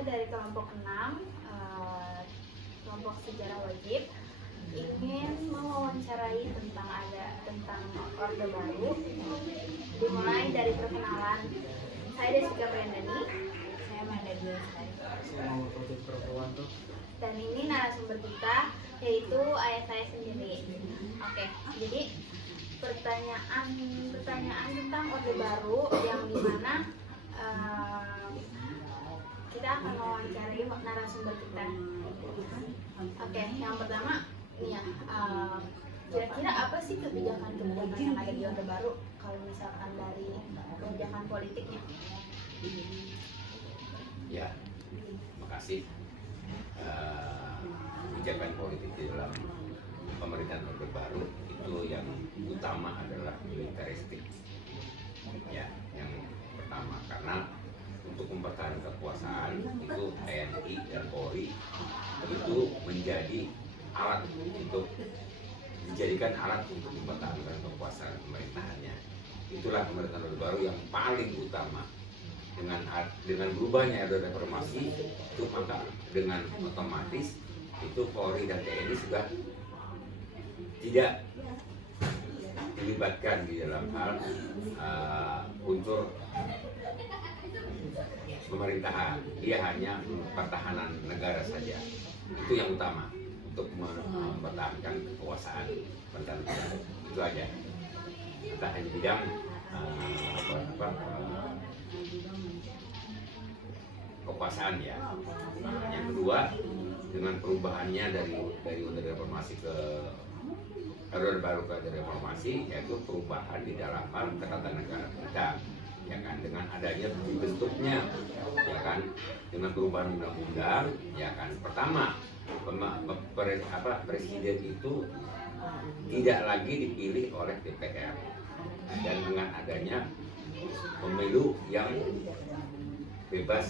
kita dari kelompok 6, kelompok sejarah wajib, ingin mewawancarai tentang Orde Baru. Dimulai dari perkenalan. Saya Desika Brandani. Saya Manda Dwi. Dan ini narasumber kita, yaitu ayah saya sendiri. Oke, jadi pertanyaan tentang Orde Baru yang dimana kita akan mewawancarai narasumber kita. Oke, yang pertama nih ya, kira-kira apa sih kebijakan-kebijakan yang ada di Orde Baru kalau misalkan dari kebijakan politiknya? Ya, makasih. Kebijakan politik di dalam pemerintahan Orde Baru itu yang utama adalah militeristik. Ya, yang pertama karena untuk mempertahankan kekuasaan itu TNI dan Polri itu menjadi alat untuk dijadikan alat untuk mempertahankan kekuasaan pemerintahannya. Itulah pemerintahan Orde Baru yang paling utama. Dengan berubahnya era reformasi itu, maka dengan otomatis itu Polri dan TNI sudah tidak dilibatkan di dalam hal unsur pemerintahan. Dia hanya pertahanan negara saja. Itu yang utama untuk mempertahankan kekuasaan pemerintahan. Itu aja. Kita hanya bidang kekuasaan ya. Yang kedua, dengan perubahannya dari Orde Reformasi ke Orde Baru ke Orde Reformasi, yaitu perubahan di dalam hal ketatanegaraan kita, ya kan, dengan adanya dibentuknya, ya kan, dengan perubahan undang-undang, ya kan. Pertama, presiden itu tidak lagi dipilih oleh DPR, dan dengan adanya pemilu yang bebas,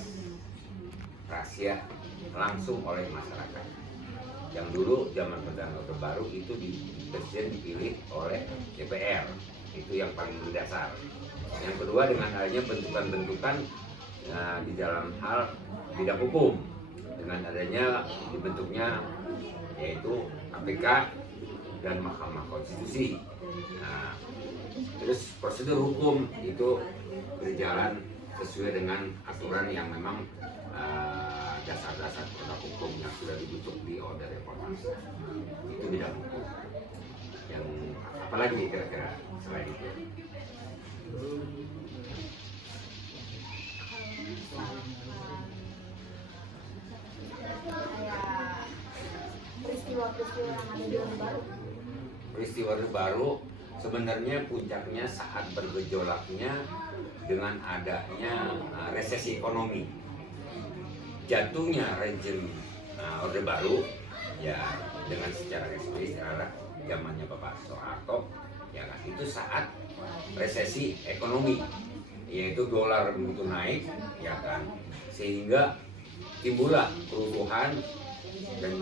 rahasia, langsung oleh masyarakat. Yang dulu zaman pemerintahan Orde Baru itu presiden dipilih oleh DPR, itu yang paling mendasar. Yang kedua, dengan adanya bentukan-bentukan di dalam hal bidang hukum, dengan adanya dibentuknya yaitu KPK dan Mahkamah Konstitusi. Nah, terus prosedur hukum itu berjalan sesuai dengan aturan yang memang dasar-dasar produk hukum yang sudah dibentuk di Orde Reformasi. Itu bidang hukum. Yang apalagi kira-kira selain itu? Peristiwa-peristiwa yang ada di Orde Baru. Peristiwa Orde Baru sebenarnya puncaknya saat bergejolaknya dengan adanya resesi ekonomi, jatuhnya rejim Orde Baru ya, dengan secara resmi adalah zamannya Bapak Soeharto, ya kan, itu saat resesi ekonomi, yaitu dolar begitu naik, ya kan, sehingga timbullah kerusuhan dan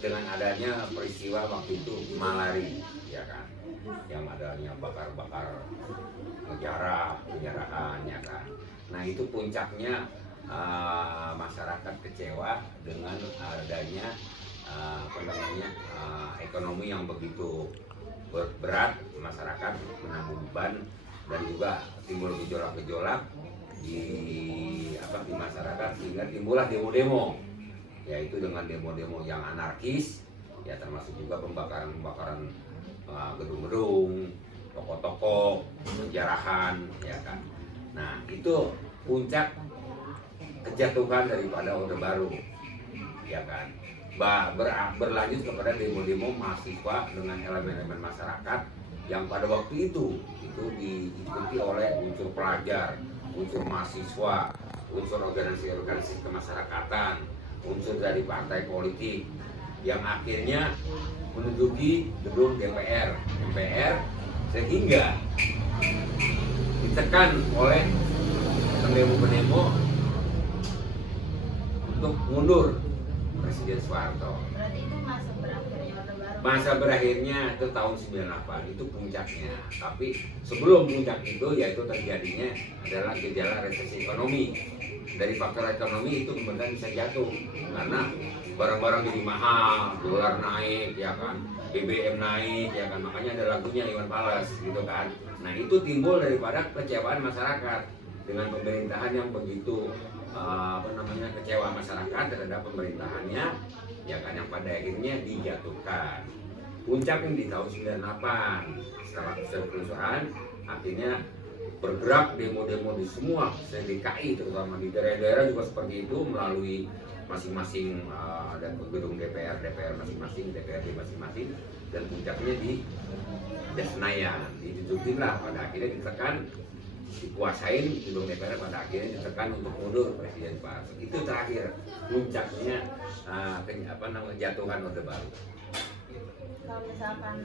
dengan adanya peristiwa waktu itu Malari, ya kan, yang adanya bakar-bakar penjarahan, ya kan. Nah, itu puncaknya masyarakat kecewa dengan adanya ekonomi yang begitu berat, masyarakat menanggung beban, dan juga timbul gejolak-gejolak di masyarakat, sehingga timbullah demo-demo, yaitu dengan demo-demo yang anarkis, ya, termasuk juga pembakaran gedung-gedung, toko-toko, penjarahan, ya kan. Nah, itu puncak kejatuhan daripada Orde Baru, ya kan. Berlanjut kepada demo-demo mahasiswa dengan elemen-elemen masyarakat yang pada waktu itu diikuti oleh unsur pelajar, unsur mahasiswa, unsur organisasi kemasyarakatan, unsur dari partai politik, yang akhirnya menduduki gedung DPR, sehingga ditekan oleh pendemo-pendemo untuk mundur Presiden Soeharto. Berarti itu masa berakhirnya Orde Baru. Masa berakhirnya itu tahun 98, itu puncaknya. Tapi sebelum puncak itu, yaitu terjadinya adalah gejala resesi ekonomi, dari faktor ekonomi itu kemudian bisa jatuh karena barang-barang jadi mahal, dolar naik ya kan, BBM naik ya kan, makanya ada lagunya Iwan Fals gitu kan. Nah itu timbul daripada kecewaan masyarakat dengan pemerintahan yang begitu kecewa masyarakat terhadap pemerintahannya ya kan, yang pada akhirnya dijatuhkan. Puncak yang di tahun 98 setelah kerusuhan akhirnya bergerak demo-demo di semua DKI, terutama di daerah-daerah juga seperti itu, melalui masing-masing dan gedung DPR masing-masing, DPRD masing-masing, dan puncaknya di Senayan. Ditutupinlah, pada akhirnya ditekan, dikuasain gedung DPR, pada akhirnya ditekan untuk mundur Presiden Pak Harto. Itu terakhir puncaknya jatuhan Orde Baru. Kalau misalkan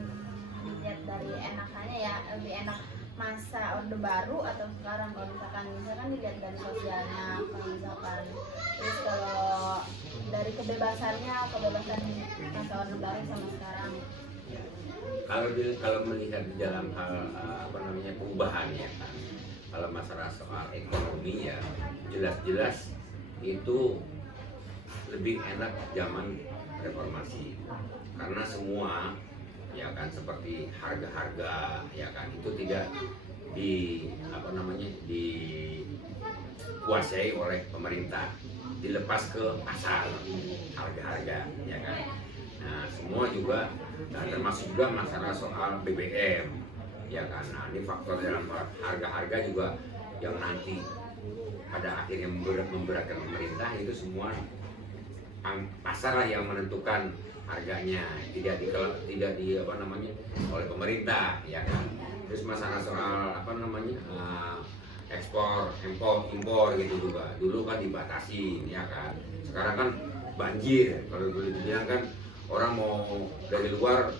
dilihat dari enakannya ya, lebih enak masa Orde Baru atau sekarang? Kalau misalkan dilihat dari sosialnya, kalau misalkan terus kalau dari kebebasan masa Orde Baru sama sekarang. Kalau melihat di dalam hal perubahan ya kan, kalau masalah soal ekonomi ya jelas-jelas itu lebih enak zaman reformasi, karena semua ya kan seperti harga-harga ya kan itu tidak dikuasai oleh pemerintah, dilepas ke pasar harga-harga ya kan. Nah semua juga, nah, termasuk juga masalah soal BBM ya kan. Nah ini faktor dalam harga-harga juga yang nanti pada akhirnya memberatkan pemerintah, itu semua pasar lah yang menentukan harganya, tidak oleh pemerintah ya kan. Terus masalah soal ekspor, impor gitu juga. Dulu kan dibatasi ya kan. Sekarang kan banjir. Kalau dulu dibilang kan orang mau dari luar,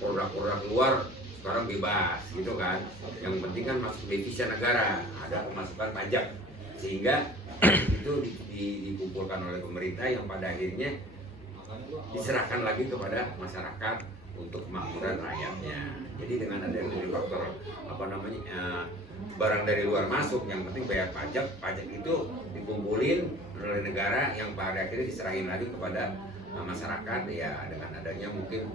produk-produk luar sekarang bebas gitu kan. Yang penting kan masuk devisa negara, ada pemasukan pajak, sehingga itu dikumpulkan oleh pemerintah yang pada akhirnya diserahkan lagi kepada masyarakat untuk kemakmuran rakyatnya. Jadi dengan adanya faktor barang dari luar masuk, yang penting bayar pajak itu dikumpulin oleh negara yang pada akhirnya diserahin lagi kepada masyarakat ya, dengan adanya mungkin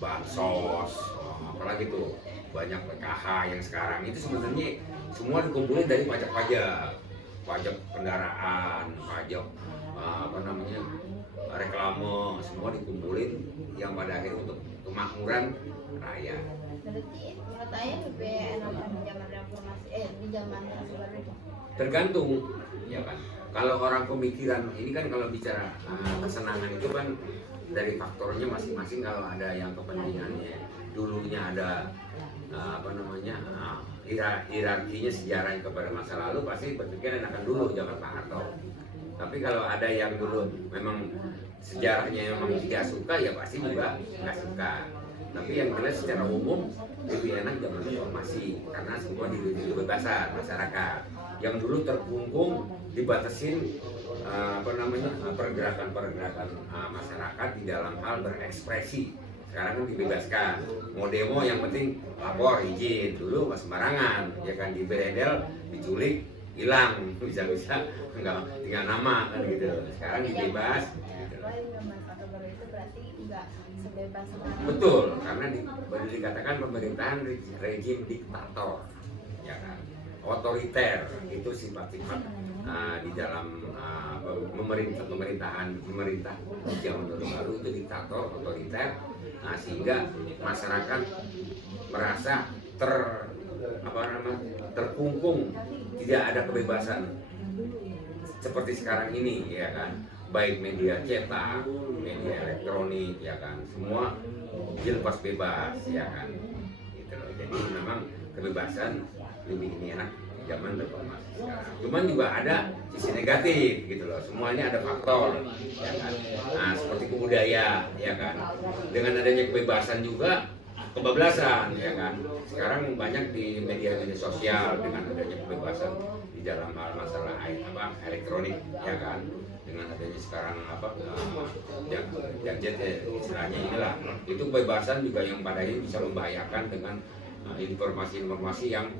bansos, apalagi tuh banyak PKH yang sekarang itu sebenarnya semua dikumpulin dari pajak kendaraan, pajak reklame, semua dikumpulin yang pada akhirnya untuk kemakmuran rakyat. Berarti menurut Ayah lebih enak di zaman reformasi, di zaman Orde Baru itu? Tergantung ya kan. Kalau orang pemikiran ini kan, kalau bicara kesenangan itu kan dari faktornya masing-masing. Kalau ada yang kepentingannya dulunya ada hierarkinya, sejarahnya kepada masa lalu, pasti berpikir enakan dulu zaman Pak Harto. Tapi kalau ada yang dulu memang sejarahnya memang tidak suka, ya pasti juga nggak suka. Tapi yang jelas secara umum lebih enak zaman reformasi, karena semua diberi kebebasan masyarakat. Yang dulu terkungkung, dibatasin pergerakan masyarakat di dalam hal berekspresi. Sekarang kan dibebaskan, mau demo yang penting lapor izin, dulu nggak sembarangan ya kan, diberedel, diculik, hilang, bisa-bisa nggak tinggal nama kan gitu. Sekarang dibebas gitu. Orde Baru itu berarti nggak sebebas sekarang. Betul, karena dikatakan pemerintahan rezim diktator ya kan, otoriter. Itu sifat-sifat di dalam pemerintah zaman Orde Baru itu diktator, otoriter. Nah, sehingga masyarakat merasa terkungkung, tidak ada kebebasan seperti sekarang ini ya kan. Baik media cetak, media elektronik ya kan, semua dilepas bebas ya kan gitu loh. Jadi memang kebebasan lebih ini enak zaman reformasi sekarang. Cuman juga ada sisi negatif gitu loh. Semuanya ada faktor ya kan. Nah, seperti kebudayaan ya kan. Dengan adanya kebebasan juga kebablasan ya kan. Sekarang banyak di media-media sosial, dengan adanya kebebasan di dalam hal masalah elektronik ya kan. Dengan adanya sekarang gadget ya, istilahnya inilah, itu kebebasan juga yang pada ini bisa membahayakan dengan informasi-informasi yang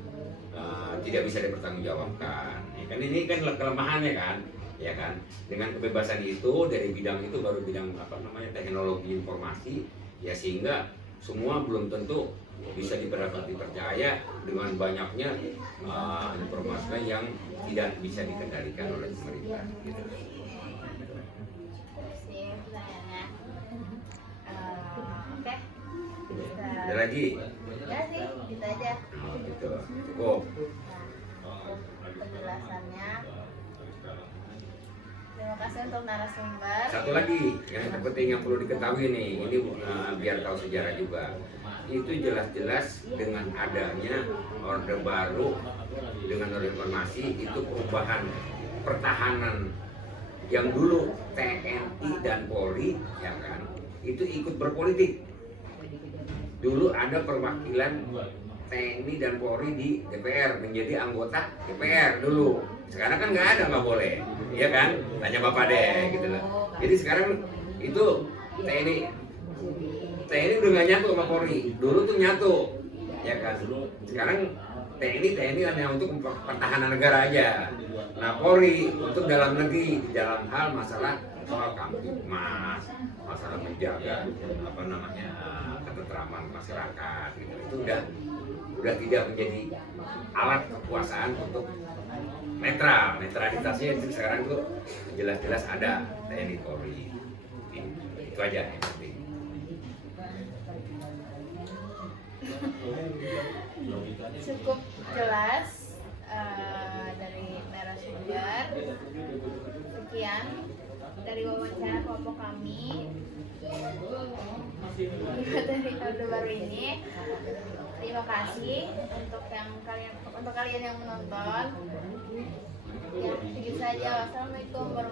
tidak bisa dipertanggungjawabkan. Ya kan ini kan kelemahannya kan, ya kan. Dengan kebebasan itu dari bidang itu baru bidang teknologi informasi, ya sehingga semua belum tentu bisa dipercaya dengan banyaknya informasi yang tidak bisa dikendalikan oleh pemerintah. Gitu. Sih pertanyaannya. Oke. Ada lagi? Ya sih, gitu aja. Oh, gitu. Cukup. Penjelasannya. Terima kasih untuk narasumber. Satu lagi yang terpenting yang perlu diketahui nih, ini biar tahu sejarah juga. Itu jelas-jelas dengan adanya orde baru, dengan orde informasi, itu perubahan pertahanan yang dulu TNI dan Polri, ya kan, itu ikut berpolitik. Dulu ada perwakilan TNI dan Polri di DPR, menjadi anggota DPR dulu. Sekarang kan nggak boleh, iya kan? Tanya bapak deh, gitu loh. Jadi sekarang itu TNI udah nggak nyatu sama Polri. Dulu tuh nyatu, ya kan? Sekarang TNI hanya untuk pertahanan negara aja. Nah Polri untuk dalam negeri, dalam hal masalah soal kamtipmas, masalah menjaga ketentraman masyarakat, gitu. Itu udah tidak menjadi alat kekuasaan untuk netralitasnya itu sekarang tuh jelas-jelas ada TNI Polri. Itu aja yang penting. Cukup jelas dari narasumber. Sekian dari wawancara kelompok kami dari Orde Baru ini. Terima kasih untuk kalian yang menonton. Ya, begitu saja. Wassalamualaikum warahmatullahi wabarakatuh.